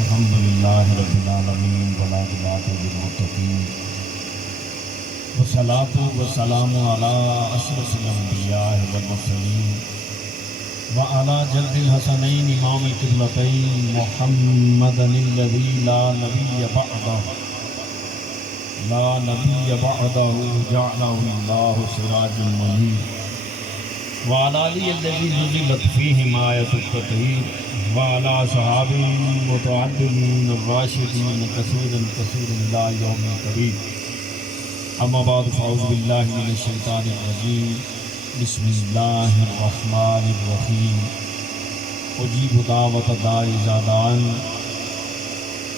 الحمدللہ رب العالمین والعاقبۃ للمتقین والصلاۃ والسلام علی اشرف الانبیاء والمرسلین وعلی جد الحسنین امام القبلتین محمد الذی لا نبی بعدہ جعلہ اللہ سراجا منیر وعلی آلہ الذی نزلت فیہم آیۃ التطہیر وعلی صحابہ متعددین الراشدین کثیرا الی یوم القیامۃ اما بعد فاعوذ باللہ من الشیطان الرجیم بسم اللہ الرحمن الرحیم اجیب دعوت الداعی اذا دعان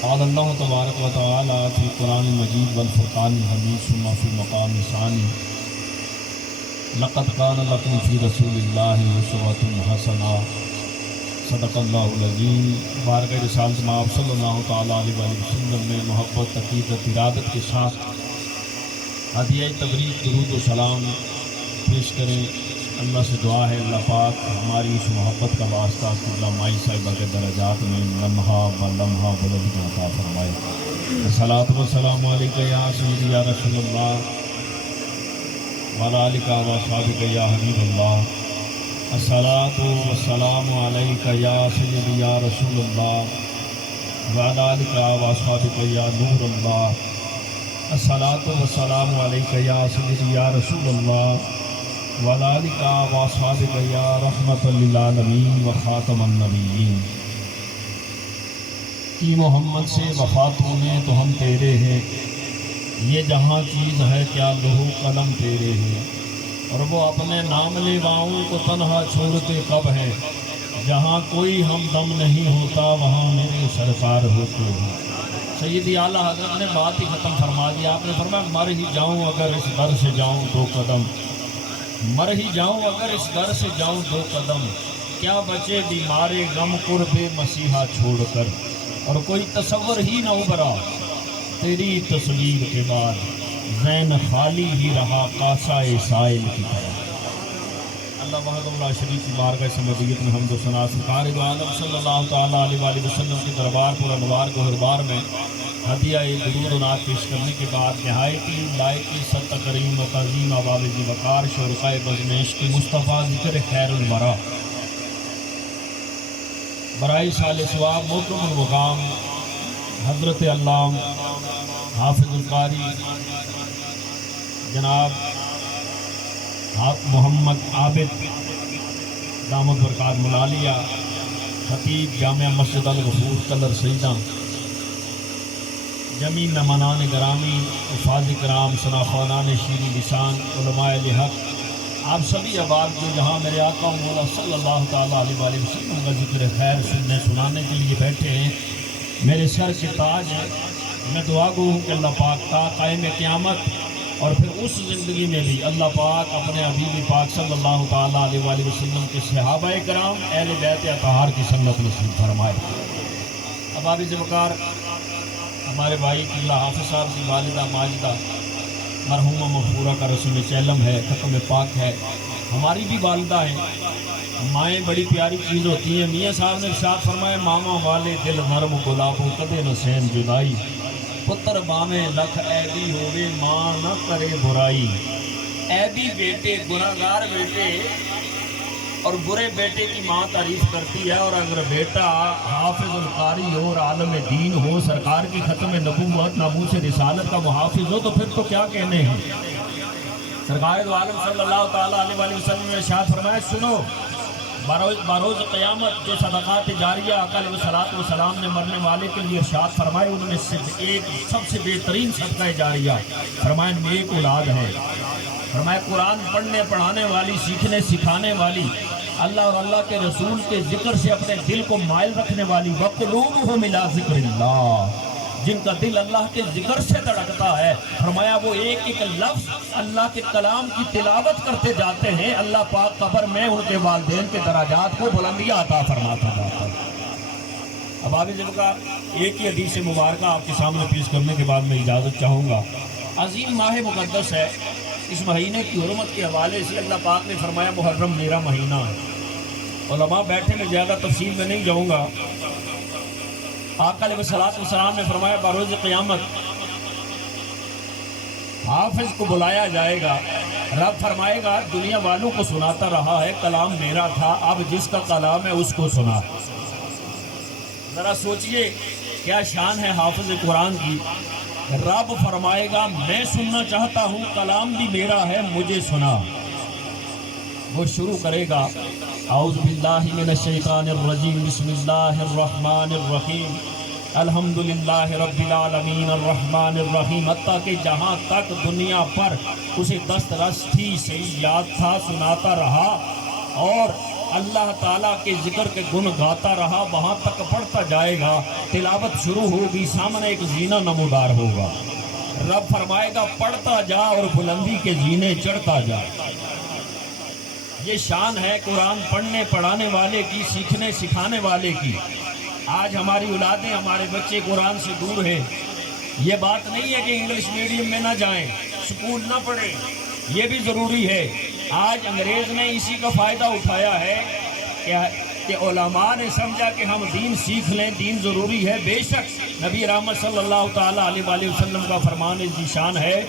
قال اللہ تبارک و تعالی فی قرآن المجید والفرقان الحمید ثم فی مقام ثانی لقد کان لکم فی رسول اللہ اسوۃ حسنہ صدق اللہ العظیم۔ بارگاہ رسالت مآب صلی اللہ تعالیٰ علیہ وسلم میں محبت، عقیدت، ارادت کے ساتھ ہدیہ تبریک درود و سلام پیش کریں۔ اللہ سے دعا ہے اللہ پاک ہماری اس محبت کا واسطہ قبلہ مائی صاحبہ کے درجات میں لمحہ بلمحہ بلندی عطا فرمائے۔ الصلاۃ والسلام علیکہ یا سیدی یا رسول اللہ وعلی آلکہ و اصحابکہ یا حبیب اللہ۔ الصلاۃ والسلام علیکہ یا سیدی یا رسول اللہ وعلی آلکہ و اصحابکہ یا نور اللہ۔ الصلاۃ والسلام علیکہ یا سیدی یا رسول اللہ وعلی آلکہ و اصحابکہ یا رحمۃ للعالمین و خاتم النبیین۔ کی محمد سے وفاتوں میں تو ہم تیرے ہیں، یہ جہاں چیز ہے کیا لوح قلم تیرے ہیں، اور وہ اپنے نام لیواؤں کو تنہا چھوڑتے کب ہیں، جہاں کوئی ہمدم نہیں ہوتا وہاں میرے سرکار ہوتے ہیں۔ سیدی اعلیٰ حضرت نے بات ہی ختم فرما دیا۔ آپ نے فرمایا مر ہی جاؤں اگر اس در سے جاؤں دو قدم، مر ہی جاؤں اگر اس در سے جاؤں دو قدم، کیا بچے بیمار غم قرب مسیحا چھوڑ کر، اور کوئی تصور ہی نہ ابھرا تیری تصویر کے بعد، ذہن خالی ہی رہا کاسہ سائل کی طرح۔ اللہ وحدہ اللہ شریف کی بارگاہ سمدیت میں حمد و ثنا سرکار دو عالم صلی اللہ تعالیٰ علیہ وآلہ وسلم کے دربار پر انوار کو ہربار میں ہدیہ درود و نعت پیش کرنے کے بعد نہایتی لائقی ست کریم و تعظیم آبابِ وقار شرکاء بزم عشق مصطفیٰ ذکر خیر الورا برائے سال ثواب محترم المقام حضرت علام حافظ القاری جناب محمد عابد دامت برکات ملالیہ خطیب جامعہ مسجد الغفور کلر سیدہ، جمی مہمانان گرامی، حفاظ کرام، ثناخوانان شیریں لسان، علماء حق، آپ سبھی احباب جو جہاں میرے آقا مولا صلی اللہ تعالیٰ علیہ وآلہ وسلم کا ذکر خیر سننے سنانے کے لیے بیٹھے ہیں، میرے سر کے تاج ہیں۔ میں دعا گو ہوں کہ اللہ پاک تا قائم قیامت اور پھر اس زندگی میں بھی اللہ پاک اپنے حبیب پاک صلی اللہ تعالیٰ علیہ وآلہ وسلم کے صحابہ کرام اہل بیت اطہار کی سنت نصیب فرمائے۔ احباب وقار، ہمارے بھائی قبلہ حافظ صاحب کی والدہ ماجدہ مرحومہ مغفورہ کا رسول چیلم ہے، ختم پاک ہے، ہماری بھی والدہ ہیں۔ مائیں بڑی پیاری چیز ہوتی ہیں۔ میاں صاحب نے ارشاد فرمایا ماما والے دل نرم گلابو کدے نہ سین جدائی، پتر باویں لکھ عیبی ہووے ماں نہ کرے برائی۔ عیبی بیٹے، گناہگار بیٹے اور برے بیٹے کی ماں تعریف کرتی ہے، اور اگر بیٹا حافظ القاری ہو اور عالم دین ہو، سرکار کی ختم نبوت ناموس رسالت کا محافظ ہو، تو پھر تو کیا کہنے ہیں۔ سرکار دو عالم صلی اللہ تعالیٰ علیہ وآلہ وسلم نے ارشاد فرمایا سنو، بروز قیامت جو صدقات جاریہ آقا علیہ الصلوۃ والسلام نے مرنے والے کے لیے ارشاد فرمائے، ان میں سے ایک سب سے بہترین صدقہ جاریہ فرمایا ان میں ایک اولاد ہے۔ فرمایا قرآن پڑھنے پڑھانے والی، سیکھنے سکھانے والی، اللہ اور اللہ کے رسول کے ذکر سے اپنے دل کو مائل رکھنے والی، وَقُلُوبُهُمْ إِلَىٰ ذِكْرِ اللَّهِ، جن کا دل اللہ کے ذکر سے دھڑکتا ہے۔ فرمایا وہ ایک ایک لفظ اللہ کے کلام کی تلاوت کرتے جاتے ہیں، اللہ پاک قبر میں ان کے والدین کے درجات کو بلندیاں عطا فرماتا جاتا ہے۔ اب آبی ذکر ایک ہی حدیث مبارکہ آپ کے سامنے پیش کرنے کے بعد میں اجازت چاہوں گا۔ عظیم ماہ مقدس ہے، اس مہینے کی حرمت کے حوالے سے اللہ پاک نے فرمایا محرم میرا مہینہ ہے، علماء بیٹھے میں زیادہ تفصیل میں نہیں جاؤں گا. آقا علیہ الصلوۃ والسلام نے فرمایا بروز قیامت حافظ کو بلایا جائے گا. رب فرمائے گا دنیا والوں کو سناتا رہا ہے کلام میرا تھا، اب جس کا کلام ہے اس کو سنا. ذرا سوچئے کیا شان ہے حافظ قرآن کی. رب فرمائے گا میں سننا چاہتا ہوں، کلام بھی میرا ہے، مجھے سنا. وہ شروع کرے گا اعوذ باللہ من الشیطان الرجیم بسم اللہ الرحمن الرحیم الحمدللہ رب العالمین الرحمن الرحیم، حتیٰ کہ جہاں تک دنیا پر اسے دسترس تھی صحیح یاد تھا سناتا رہا اور اللہ تعالیٰ کے ذکر کے گن گاتا رہا، وہاں تک پڑھتا جائے گا. تلاوت شروع ہوگی، سامنے ایک زینہ نمودار ہوگا. رب فرمائے گا پڑھتا جا اور بلندی کے زینے چڑھتا جا. یہ شان ہے قرآن پڑھنے پڑھانے والے کی، سیکھنے سکھانے والے کی. آج ہماری اولادیں ہمارے بچے قرآن سے دور ہیں. یہ بات نہیں ہے کہ انگلش میڈیم میں نہ جائیں، سکول نہ پڑھیں، یہ بھی ضروری ہے. آج انگریز نے اسی کا فائدہ اٹھایا ہے کہ علماء نے سمجھا کہ ہم دین سیکھ لیں، دین ضروری ہے. بے شک نبی رحمت صلی اللہ تعالیٰ علیہ وآلہ وسلم کا فرمان ذیشان ہے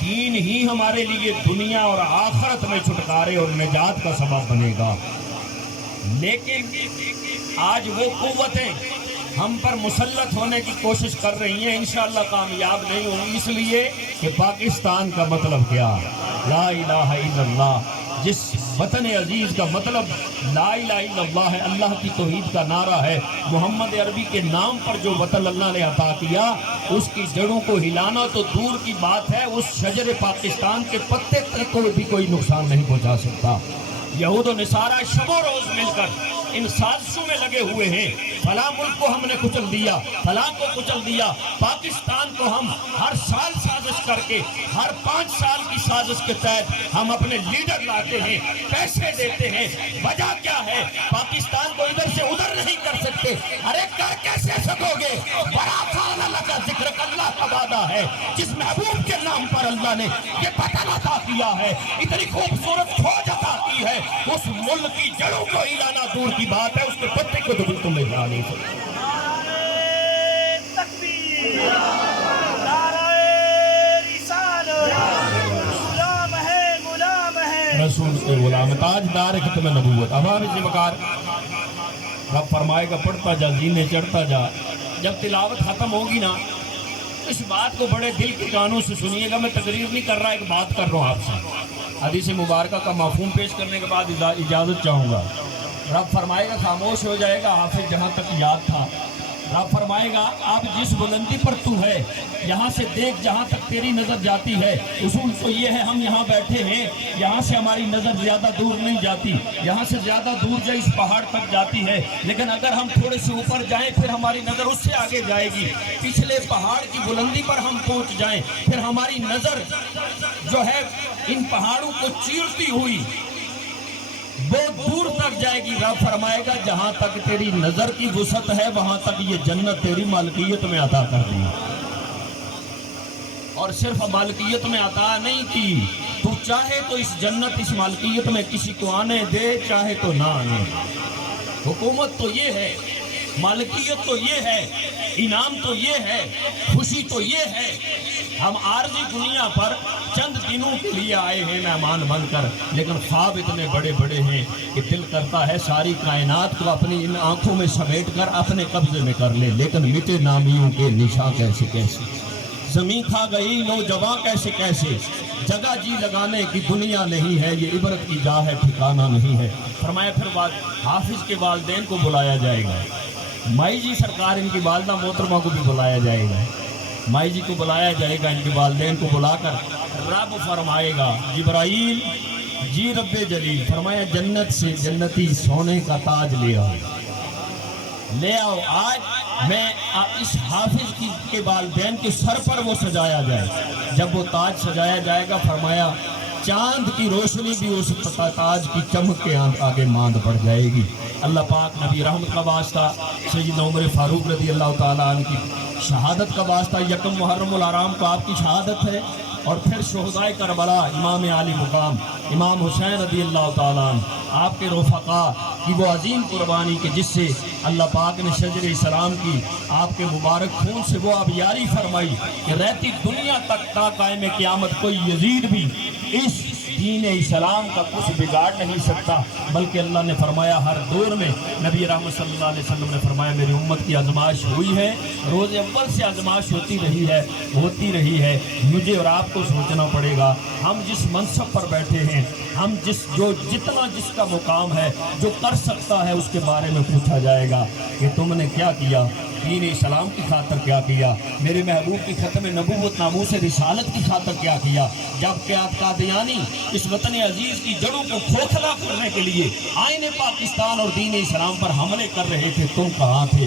دین ہی ہمارے لیے دنیا اور آخرت میں چھٹکارے اور نجات کا سبب بنے گا. لیکن آج وہ قوتیں ہم پر مسلط ہونے کی کوشش کر رہی ہیں، انشاءاللہ کامیاب نہیں ہوں، اس لیے کہ پاکستان کا مطلب کیا؟ لا الہ الا اللہ. جس وطن عزیز کا مطلب لا الہ الا اللہ ہے، اللہ کی توحید کا نعرہ ہے. محمد عربی کے نام پر جو وطن اللہ نے عطا کیا اس کی جڑوں کو ہلانا تو دور کی بات ہے، اس شجر پاکستان کے پتے تک کو بھی کوئی نقصان نہیں پہنچا سکتا. یہود و نصارہ شب و روز مل کر ان سازشوں میں لگے ہوئے ہیں. فلاں ملک کو ہم نے کچل دیا، فلاں کو کچل دیا. پاکستان کو ہم ہر سال سازش کر کے ہر 5 سال کی سازش کے تحت ہم اپنے لیڈر لاتے ہیں، پیسے دیتے ہیں. وجہ کیا ہے؟ پاکستان کو ادھر سے ادھر نہیں کر سکتے. ارے کر کیسے سکو گے؟ بڑا خان اللہ کا ذکر اللہ کا وعدہ ہے، جس محبوب کے نام پر اللہ نے یہ وطن عطا کیا ہے، اتنی خوبصورت فوج عطا کی ہے. اس ملک کی جڑوں کو ہلانا دور کی بات ہے، اس کے پتے کو تو بالکل نہیں ہلا نہیں سکتے. تکبیر، نعرہ رسالت، غلام ہے غلام ہے رسول کے غلام، تاجدار ختم نبوت. عوام سے بکار رب فرمائے گا پڑھتا جا، زینے چڑھتا جا. جب تلاوت ختم ہوگی نا، اس بات کو بڑے دل کے کانوں سے سنیے گا. میں تقریر نہیں کر رہا، ایک بات کر رہا ہوں آپ سے. حدیث مبارکہ کا مفہوم پیش کرنے کے بعد اجازت چاہوں گا. رب فرمائے گا خاموش ہو جائے گا حافظ جہاں تک یاد تھا. رب فرمائے گا اب جس بلندی پر تو ہے یہاں سے دیکھ جہاں تک تیری نظر جاتی ہے. اصول تو یہ ہے ہم یہاں بیٹھے ہیں، یہاں سے ہماری نظر زیادہ دور نہیں جاتی، یہاں سے زیادہ دور جائے اس پہاڑ تک جاتی ہے. لیکن اگر ہم تھوڑے سے اوپر جائیں پھر ہماری نظر اس سے آگے جائے گی. پچھلے پہاڑ کی بلندی پر ہم پہنچ جائیں پھر ہماری نظر جو ہے ان پہاڑوں کو چیرتی ہوئی بہت دور تک جائے گی. رب فرمائے گا جہاں تک تیری نظر کی وسعت ہے وہاں تک یہ جنت تیری مالکیت میں عطا کر دی. اور صرف مالکیت میں عطا نہیں کی، تو چاہے تو اس جنت اس مالکیت میں کسی کو آنے دے، چاہے تو نہ آنے. حکومت تو یہ ہے، مالکیت تو یہ ہے، انعام تو یہ ہے، خوشی تو یہ ہے. ہم عارضی دنیا پر چند دنوں کے لیے آئے ہیں مہمان بن کر، لیکن خواب اتنے بڑے بڑے ہیں کہ دل کرتا ہے ساری کائنات کو اپنی ان آنکھوں میں سمیٹ کر اپنے قبضے میں کر لے. لیکن مٹے نامیوں کے نشاں کیسے کیسے، زمین کھا گئی نوجوان کیسے کیسے. جگہ جی لگانے کی دنیا نہیں ہے، یہ عبرت کی جا ہے ٹھکانہ نہیں ہے. فرمایا پھر بعد حافظ کے والدین کو بلایا جائے گا. مائی جی سرکار ان کی والدہ محترمہ کو بھی بلایا جائے گا. مائی جی کو بلایا جائے گا، ان کے والدین کو بلا کر رب فرمائے گا جبرائیل جی رب جلیل، فرمایا جنت سے جنتی سونے کا تاج لے آؤ، لے آؤ. آج میں اس حافظ کے والدین کے سر پر وہ سجایا جائے. جب وہ تاج سجایا جائے گا فرمایا چاند کی روشنی بھی اس تاج کی چمک کے آگے ماند پڑ جائے گی. اللہ پاک نبی رحمت کا واسطہ سیدنا عمر فاروق رضی اللہ تعالیٰ عنہ کی شہادت کا واسطہ، یکم محرم الحرام کو آپ کی شہادت ہے. اور پھر شہدائے کربلا امام عالی مقام امام حسین رضی اللہ تعالیٰ عنہ، آپ کے رفقا کی وہ عظیم قربانی کہ جس سے اللہ پاک نے شجر اسلام کی آپ کے مبارک خون سے وہ آبیاری فرمائی کہ رہتی دنیا تک تا قائم قیامت کوئی یزید بھی اس دین اسلام کا کچھ بگاڑ نہیں سکتا، بلکہ اللہ نے فرمایا ہر دور میں نبی رحمت صلی اللہ علیہ وسلم نے فرمایا میری امت کی آزمائش ہوئی ہے، روز اول سے آزمائش ہوتی رہی ہے، مجھے اور آپ کو سوچنا پڑے گا ہم جس منصب پر بیٹھے ہیں، ہم جتنا جس کا مقام ہے جو کر سکتا ہے اس کے بارے میں پوچھا جائے گا کہ تم نے کیا کیا، دین اسلام کی خاطر کیا کیا، میرے محبوب کی ختم نبوت ناموس رسالت کی خاطر کیا کیا، جب کہ آپ قادیانی اس وطن عزیز کی جڑوں کو کھوکھلا کرنے کے لیے آئین پاکستان اور دین اسلام پر حملے کر رہے تھے، تم کہاں تھے؟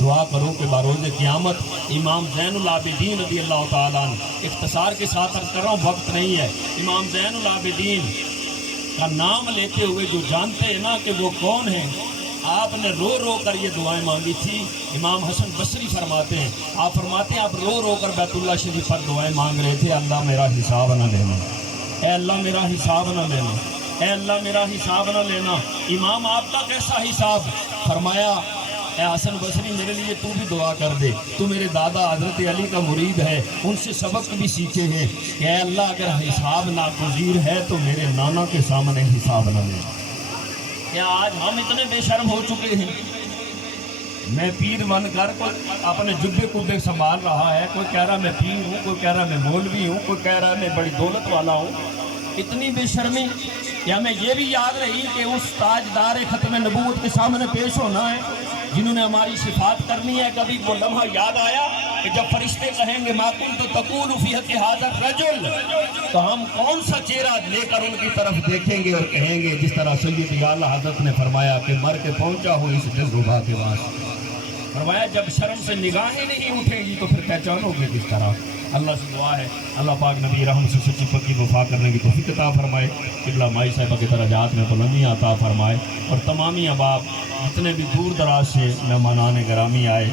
دعا کرو کہ بروز قیامت امام زین العابدین رضی اللہ تعالیٰ عنہ، اختصار کے ساتھ عرض کر رہا ہوں وقت نہیں ہے، امام زین العابدین کا نام لیتے ہوئے جو جانتے ہیں نا کہ وہ کون ہیں، آپ نے رو رو کر یہ دعائیں مانگی تھی۔ امام حسن بصری فرماتے ہیں، آپ فرماتے ہیں آپ رو رو کر بیت اللہ شریف پر دعائیں مانگ رہے تھے، اللہ میرا حساب نہ لینا، اے اللہ میرا حساب نہ لینا، اے اللہ میرا حساب نہ لینا۔ امام آپ کا کیسا حساب؟ فرمایا اے حسن بصری میرے لیے تو بھی دعا کر دے، تو میرے دادا حضرت علی کا مرید ہے، ان سے سبق بھی سیکھے ہیں کہ اے اللہ اگر حساب ناگزیر ہے تو میرے نانا کے سامنے حساب نہ لے۔ کیا آج ہم اتنے بے شرم ہو چکے ہیں؟ میں پیر بن کر کوئی اپنے جبے کبے سنبھال رہا ہے، کوئی کہہ رہا میں پیر ہوں، کوئی کہہ رہا میں مولوی ہوں، کوئی کہہ رہا میں بڑی دولت والا ہوں۔ اتنی بے شرمی کہ ہمیں یہ بھی یاد رہی کہ اس تاجدار ختم نبوت کے سامنے پیش ہونا ہے جنہوں نے ہماری صفات کرنی ہے۔ کبھی وہ لمحہ یاد آیا کہ جب فرشتے کہیں گے ما کنت تقول فی حق ھذا الرجل، تو ہم کون سا چہرہ لے کر ان کی طرف دیکھیں گے اور کہیں گے جس طرح سید اعلیٰ حضرت نے فرمایا کہ مر کے پہنچا ہوں اس دلربا کے واسطے۔ فرمایا جب شرم سے نگاہیں نہیں اٹھیں گی تو پھر پہچانو گے کس طرح۔ اللہ سے دعا ہے اللہ پاک نبی رحمت سے سچی پکی وفا کرنے کی توفیق عطا فرمائے، قبلہ مائی صاحبہ کی درجات میں بلندیاں عطا فرمائے، اور تمامی احباب جتنے بھی دور دراز سے مہمانان گرامی آئے،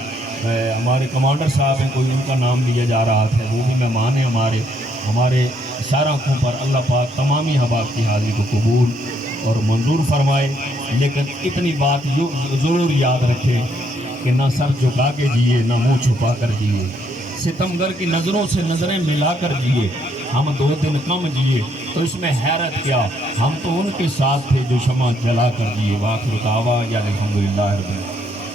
ہمارے کمانڈر صاحب ہیں کوئی ان کا نام لیا جا رہا تھا، وہ بھی مہمان ہیں ہمارے اشاروں پر، اللہ پاک تمامی احباب کی حاضری کو قبول اور منظور فرمائے۔ لیکن اتنی بات ضرور یاد رکھیں کہ نہ سر جھکا کے جیے نہ منہ چھپا کر جیے، ستمگر کی نظروں سے نظریں ملا کر جیے، ہم 2 دن کم جیے تو اس میں حیرت کیا، ہم تو ان کے ساتھ تھے جو شمع جلا کر جیے۔ وآخر دعوانا الحمدللہ رب العالمین۔